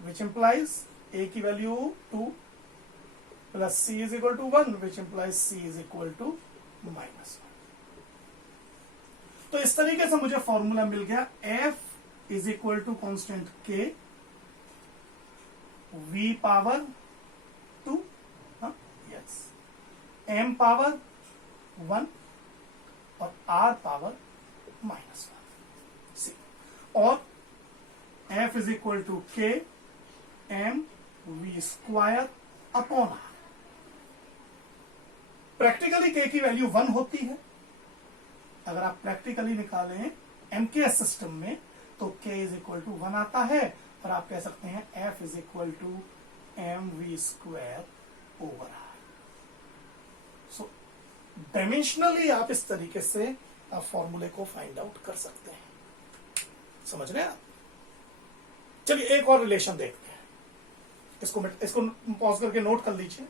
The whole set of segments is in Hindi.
विच इंप्लाइज ए की value 2 plus C is equal to 1 which implies C is equal to -1। तो इस तरीके से मुझे फॉर्मूला मिल गया F is equal to constant K V power 2 yes M power 1 और आर पावर -1 सी और F is equal to K M V square upon R. Practically K की वैल्यू 1 होती है। अगर आप प्रैक्टिकली निकालें एमकेएस सिस्टम में तो के इज इक्वल टू 1 आता है और आप कह सकते हैं F is equal to M V square over R. So dimensionally आप इस तरीके से आप फॉर्मूले को फाइंड आउट कर सकते हैं। समझ रहे हैं आप? चलिए एक और रिलेशन देखते हैं। इसको पॉज करके नोट कर लीजिए।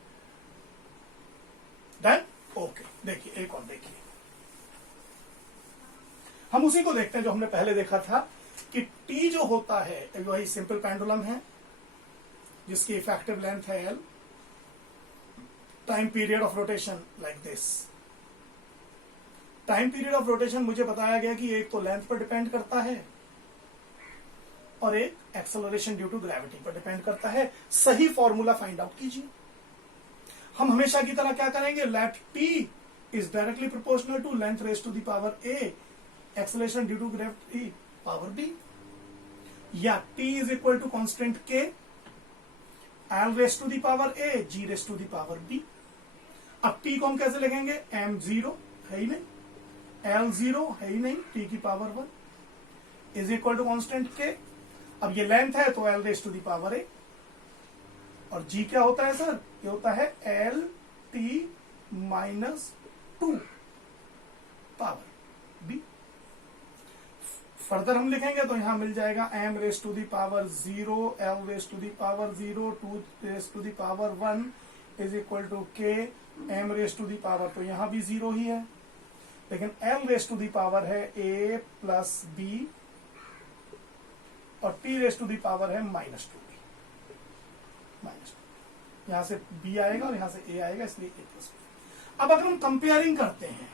डन? ओके, देखिए एक और देखिए। हम उसी को देखते हैं जो हमने पहले देखा था कि टी जो होता है वही सिंपल पेंडुलम है जिसकी इफेक्टिव लेंथ है L, time period of rotation like this. Time period of rotation मुझे बताया गया कि एक तो लेंथ पर डिपेंड करता है और एक एक्सेलरेशन ड्यू टू ग्रेविटी पर डिपेंड करता है। सही फॉर्मूला फाइंड आउट कीजिए। हम हमेशा की तरह क्या करेंगे, let T is directly proportional to length raise to the power A acceleration due to gravity power B, या T is equal to constant K L raise to the power A G raise to the power B. अब टी को हम कैसे लिखेंगे, एम 0 है ही नहीं, एल 0 है ही नहीं, टी की power 1 is equal to constant K. अब ये लेंथ है तो L raise to the power A और जी क्या होता है सर, ये होता है L T -2 power B. Further हम लिखेंगे तो यहां मिल जाएगा M raise to the power 0 L raise to the power 0 2 raise to the power 1 is equal to K M raise to the power, तो यहां भी 0 ही है, लेकिन L raise to the power है a प्लस बी और T raise to the power है -2b। यहां से b आएगा और यहां से a आएगा, इसलिए a प्लस b। अब अगर हम कंपेयरिंग करते हैं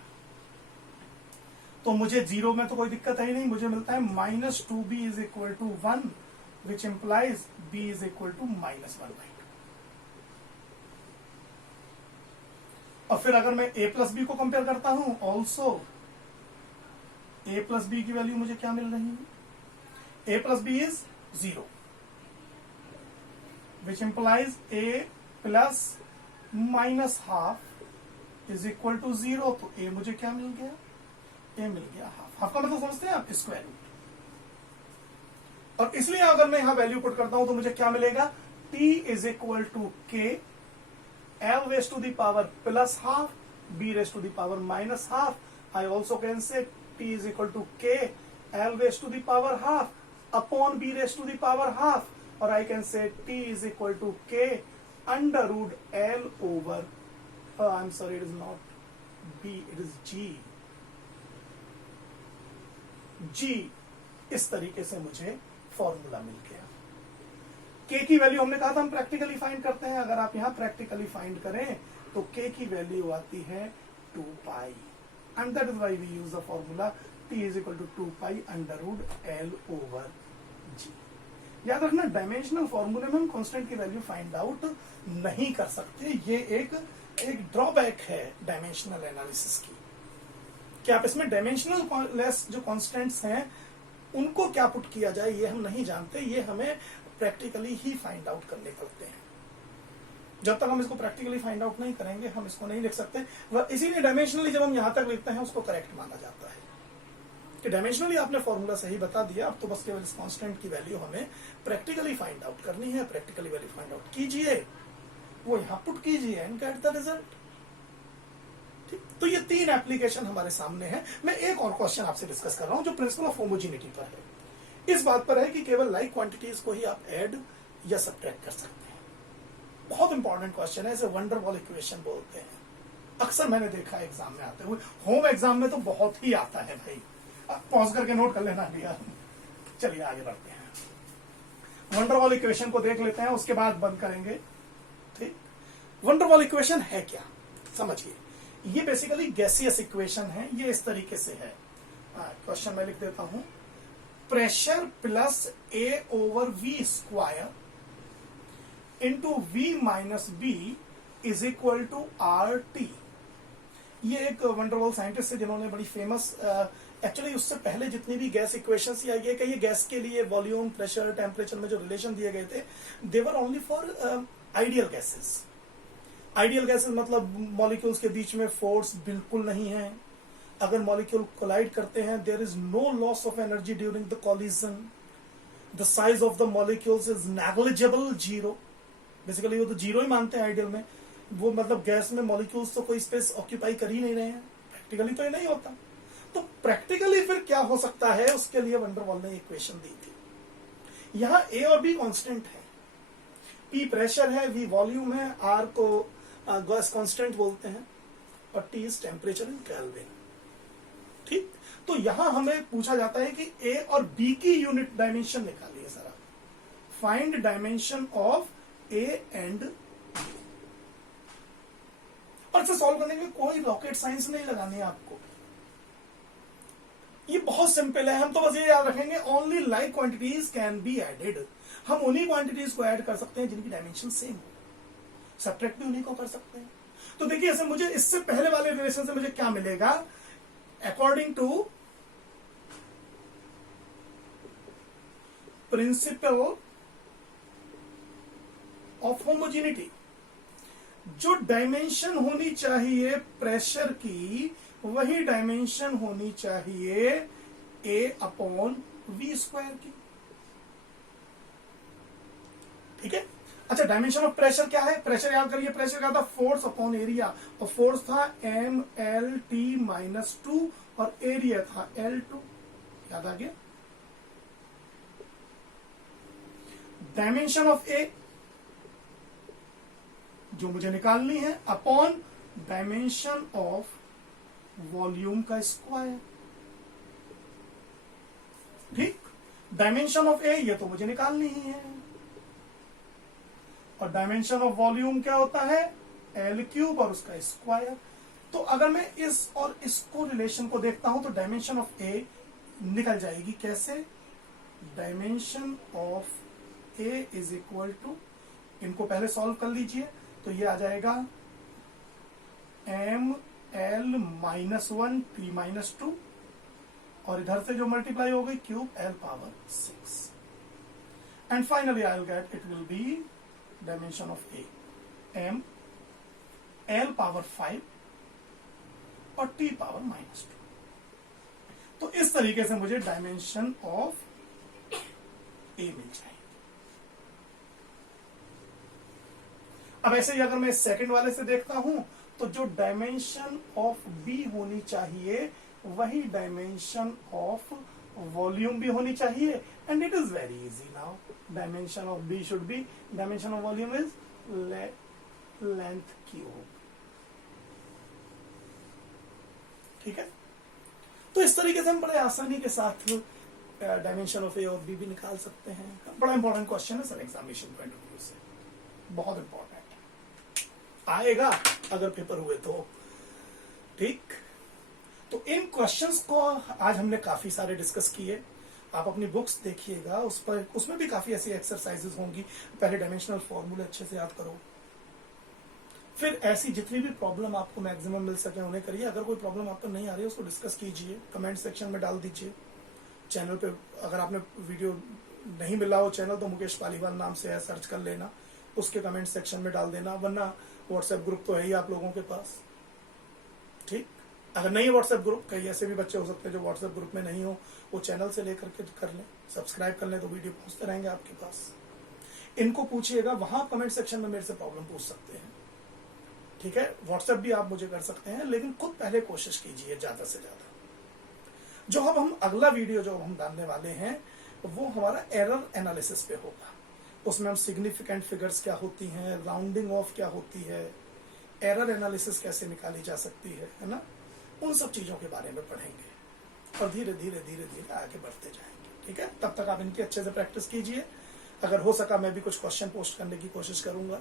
तो मुझे 0 में तो कोई दिक्कत है ही नहीं, मुझे मिलता है -2b is equal to 1 which implies b is equal to -1/2। और फिर अगर मैं a प्लस बी को कंपेयर करता हूं, ऑल्सो a प्लस बी की वैल्यू मुझे क्या मिल रही है, a plus B is 0 which implies a plus -1/2 is equal to 0। तो a मुझे क्या मिल गया, a मिल गया हाफ का मतलब समझते हैं आप, स्क्वायर रूट। और इसलिए अगर मैं यहां वैल्यू पुट करता हूं तो मुझे क्या मिलेगा, t is equal to K L raise to the power +1/2 b raise to the power -1/2। I also can say t is equal to K L raise to the power 1/2 upon b raise to the power 1/2 और I can say t is equal to K √l over, I am sorry it is not b it is g। इस तरीके से मुझे फॉर्मूला मिल गया। k की वैल्यू हमने कहा था हम प्रैक्टिकली फाइंड करते हैं। अगर आप यहां प्रैक्टिकली फाइंड करें तो k की वैल्यू आती है 2 pi and that is why we use the formula t is equal to 2 pi √l over g। याद रखना, डायमेंशनल फॉर्मूले में हम कांस्टेंट की वैल्यू फाइंड आउट नहीं कर सकते। ये एक ड्रॉबैक है डायमेंशनल एनालिसिस की, कि आप इसमें डायमेंशनल लेस जो कांस्टेंट्स हैं उनको क्या पुट किया जाए ये हम नहीं जानते। ये हमें प्रैक्टिकली ही फाइंड आउट करने पड़ते हैं। जब तक हम इसको प्रैक्टिकली फाइंड आउट नहीं करेंगे हम इसको नहीं लिख सकते। इसीलिए डायमेंशनली जब हम यहां तक लिखते हैं उसको करेक्ट माना जाता है कि डायमेंशनली आपने फॉर्मूला सही बता दिया, अब तो बस केवल इस कांस्टेंट की वैल्यू हमें प्रैक्टिकली फाइंड आउट करनी है। प्रैक्टिकली वैल्यू फाइंड आउट कीजिए, वो यहां पुट कीजिए एंड गेट द रिजल्ट। ठीक, तो ये 3 एप्लीकेशन हमारे सामने है। मैं एक और क्वेश्चन आपसे डिस्कस कर रहा हूं जो प्रिंसिपल ऑफ होमोजेनिटी पर है। इस बात पर है कि केवल लाइक क्वांटिटीज को ही आप ऐड या सब्ट्रैक्ट कर सकते हैं। बहुत इंपॉर्टेंट क्वेश्चन है, इसे वंडर बॉल इक्वेशन बोलते हैं। अक्सर मैंने देखा है एग्जाम में आते हुए, होम एग्जाम में तो बहुत ही आता है भाई। पॉज करके नोट कर लेना भैया। चलिए आगे बढ़ते हैं। वंडरवॉल इक्वेशन को देख लेते हैं, उसके बाद बंद करेंगे। ठीक, वंडरवॉल इक्वेशन है क्या, समझिए। ये बेसिकली गैसियस इक्वेशन है। ये इस तरीके से है, क्वेश्चन मैं लिख देता हूं। Pressure plus A over V square into V minus B is equal to R T. ये एक वंडरवॉल साइंटिस्ट है जिन्होंने बड़ी फेमस, एक्चुअली उससे पहले जितनी भी गैस इक्वेशंस या ये कहिए गैस के लिए वॉल्यूम, प्रेशर, टेम्परेचर में जो रिलेशन दिए गए थे, they were only for ideal gases. Ideal gases मतलब मॉलिक्यूल्स के बीच में फोर्स बिल्कुल नहीं है। अगर मॉलिक्यूल कोलाइड करते हैं, there is no loss of energy during the collision. The size of the molecules is negligible, zero. Basically वो तो जीरो ही मानते हैं आइडियल में। वो मतलब गैस में मॉलिक्यूल्स तो कोई स्पेस ऑक्यूपाई कर ही नहीं रहे हैं, प्रैक्टिकली तो ये नहीं होता। तो प्रैक्टिकली फिर क्या हो सकता है, उसके लिए वंडरवॉल ने इक्वेशन दी थी। यहां ए और बी कांस्टेंट है, पी प्रेशर है, वी वॉल्यूम है, आर को गैस कांस्टेंट बोलते हैं, और T is temperature in kelvin. ठीक, तो यहां हमें पूछा जाता है कि ए और बी की यूनिट डायमेंशन निकालिए जरा। Find dimension of A and B. और इसे सॉल्व करने में कोई रॉकेट साइंस नहीं लगानी है आपको, ये बहुत सिंपल है। हम तो बस ये याद रखेंगे, only like quantities can be added. हम उन्हीं क्वांटिटीज को ऐड कर सकते हैं जिनकी डायमेंशन सेम हो, सब्ट्रैक्ट भी उन्हीं को कर सकते हैं। तो देखिए, ऐसे मुझे इससे पहले वाले रिलेशन से मुझे क्या मिलेगा, according to principle of homogeneity, जो डायमेंशन होनी चाहिए प्रेशर की, वही डायमेंशन होनी चाहिए ए अपॉन वी स्क्वायर की। ठीक है, अच्छा, डायमेंशन ऑफ प्रेशर क्या है? प्रेशर याद करिए, प्रेशर क्या था? फोर्स अपॉन एरिया, और फोर्स था एम एल टी माइनस 2 और एरिया था L2। याद आ गया? डायमेंशन ऑफ ए जो मुझे निकालनी है, अपॉन डायमेंशन ऑफ वॉल्यूम का स्क्वायर। ठीक, डायमेंशन ऑफ ए ये तो मुझे निकालनी ही है, और डायमेंशन ऑफ वॉल्यूम क्या होता है? L क्यूब और उसका स्क्वायर। तो अगर मैं इस और इसको रिलेशन को देखता हूं तो डायमेंशन ऑफ ए निकल जाएगी। कैसे? Dimension of A is equal to, इनको पहले सॉल्व कर लीजिए, तो ये आ जाएगा M L minus 1 T minus 2, और इधर से जो मल्टीप्लाई हो गई cube L power 6, and finally I will get it will be dimension of A M L power 5 और टी पावर माइनस 2। तो इस तरीके से मुझे डायमेंशन ऑफ ए मिल जाएगी। अब ऐसे ही अगर मैं सेकंड वाले से देखता हूं, तो जो डायमेंशन ऑफ बी होनी चाहिए, वही डायमेंशन ऑफ वॉल्यूम भी होनी चाहिए, and it is very easy now. Dimension of B should be, dimension of volume is length cube. ठीक है, तो इस तरीके से हम बड़े आसानी के साथ डायमेंशन ऑफ ए और बी भी निकाल सकते हैं। बड़ा इंपॉर्टेंट क्वेश्चन है sir, examination point of view से बहुत इंपॉर्टेंट आएगा अगर पेपर हुए तो। ठीक, तो इन क्वेश्चंस को आज हमने काफी सारे डिस्कस किए। आप अपनी बुक्स देखिएगा, उस पर उसमें भी काफी ऐसी एक्सरसाइजेस होंगी। पहले डायमेंशनल फॉर्मूले अच्छे से याद करो, फिर ऐसी जितनी भी प्रॉब्लम आपको मैक्सिमम मिल सके उन्हें करिए। अगर कोई प्रॉब्लम आपको नहीं आ रही है उसको डिस्कस कीजिए, कमेंट सेक्शन में डाल दीजिए। चैनल पे अगर आपने वीडियो नहीं मिला हो चैनल, तो मुकेश पालीवाल नाम से है, सर्च कर लेना, उसके कमेंट सेक्शन में डाल देना। वरना व्हाट्सएप ग्रुप तो है ही आप लोगों के पास। ठीक, अगर नहीं है व्हाट्सएप ग्रुप, कई ऐसे भी बच्चे हो सकते हैं जो व्हाट्सएप ग्रुप में नहीं हो, वो चैनल से लेकर के कर लें, सब्सक्राइब कर लें, तो वीडियो पहुंचते रहेंगे आपके पास। इनको पूछिएगा, वहां कमेंट सेक्शन में मेरे से प्रॉब्लम पूछ सकते हैं। ठीक है, व्हाट्सएप भी आप मुझे कर सकते हैं, लेकिन खुद पहले कोशिश कीजिए ज्यादा से ज्यादा। जो अब हम अगला वीडियो जो हम डालने वाले हैं, वो हमारा एरर एनालिसिस पे होगा। उसमें हम सिग्निफिकेंट फिगर्स क्या होती हैं, राउंडिंग ऑफ क्या होती है, एरर एनालिसिस कैसे निकाली जा सकती है ना, उन सब चीजों के बारे में पढ़ेंगे और धीरे धीरे धीरे धीरे आगे बढ़ते जाएंगे। ठीक है, तब तक आप इनकी अच्छे से प्रैक्टिस कीजिए। अगर हो सका मैं भी कुछ क्वेश्चन पोस्ट करने की कोशिश करूंगा,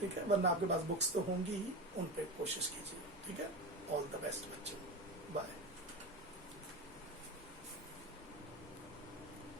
ठीक है, वरना आपके पास बुक्स तो होंगी ही, उन पे कोशिश कीजिए, ठीक है। ऑल द बेस्ट बच्चों, बाय।